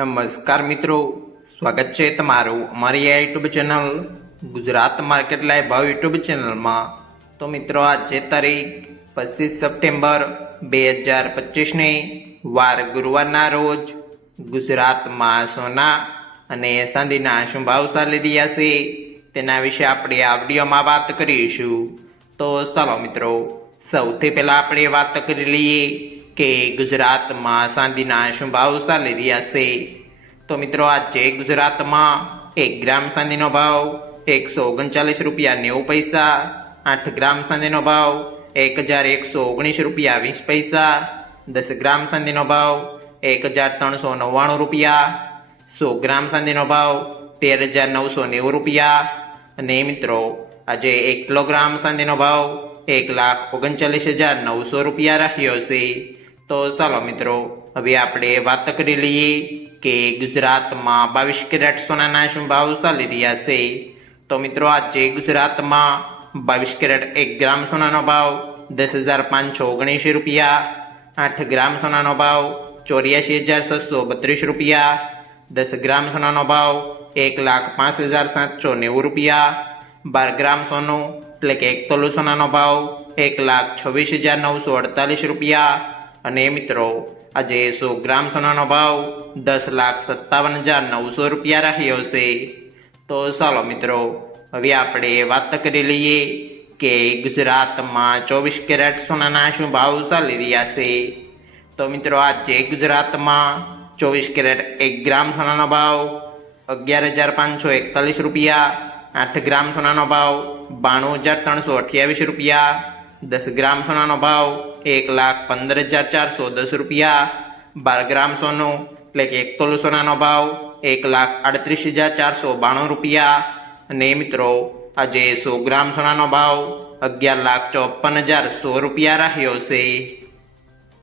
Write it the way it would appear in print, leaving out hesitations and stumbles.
નમસ્કાર મિત્રો, સ્વાગત છે તમારું અમારી આ YouTube channel Gujarat market live ભાવ યુટ્યુબ ચેનલમાં। તો મિત્રો આજે તારીખ 25 સપ્ટેમ્બર 2025 વાર ગુરુવારના રોજ ગુજરાતમાં સોના અને ચાંદીના શું ભાવ ચાલી રહ્યા છે તેના વિશે આપણે આ વિડીયોમાં વાત કરીશું। તો ચાલો મિત્રો, સૌથી પહેલા આપણે વાત કરી લઈએ કે ગુજરાતમાં ચાંદીના શું ભાવ ચાલી રહ્યા છે। તો મિત્રો આજે ગુજરાતમાં 1 ગ્રામ ચાંદીનો ભાવ 139 રૂપિયા 90 પૈસા, 8 ગ્રામ ચાંદીનો ભાવ 1119 રૂપિયા 20 પૈસા, 10 ગ્રામ ચાંદીનો ભાવ 1399 રૂપિયા, 100 ગ્રામ ચાંદીનો ભાવ 13990 રૂપિયા અને મિત્રો આજે 1 કિલોગ્રામ ચાંદીનો ભાવ 1,39,900 રૂપિયા રહ્યો છે। તો ચાલો મિત્રો, હવે આપણે વાત કરી લઈએ કે ગુજરાતમાં 22 કેરેટ સોનાના શું ભાવ ચાલી રહ્યા છે। તો મિત્રો આજે ગુજરાતમાં 22 કેરેટ 1 ગ્રામ સોનાનો ભાવ 10,519 રૂપિયા, 8 ગ્રામ સોનાનો ભાવ 84,632 રૂપિયા, 10 ગ્રામ સોનાનો ભાવ 1,05,790 રૂપિયા, 12 ગ્રામ સોનું એટલે કે 1 તોલું સોનાનો ભાવ 1,26,948 રૂપિયા અને મિત્રો આજે 100 ગ્રામ સોનાનો ભાવ 10,57,900 રૂપિયા રહ્યો છે। તો ચાલો મિત્રો, હવે આપણે વાત કરી લઈએ કે ગુજરાતમાં 24 કેરેટ સોનાના શું ભાવ ચાલી રહ્યા છે। તો મિત્રો આજે ગુજરાતમાં 24 કેરેટ 1 ગ્રામ સોનાનો ભાવ 11,541 રૂપિયા, 8 ગ્રામ સોનાનો ભાવ 92,328 રૂપિયા, 10 ગ્રામ સોનાનો ભાવ 1,15,410 રૂપિયા, 12 ગ્રામ સોનું એટલે કે 1 તોલું સોનાનો ભાવ 1,38,492 રૂપિયા અને મિત્રો આજે 100 ગ્રામ સોનાનો ભાવ 11,54,100 રૂપિયા રહ્યો છે।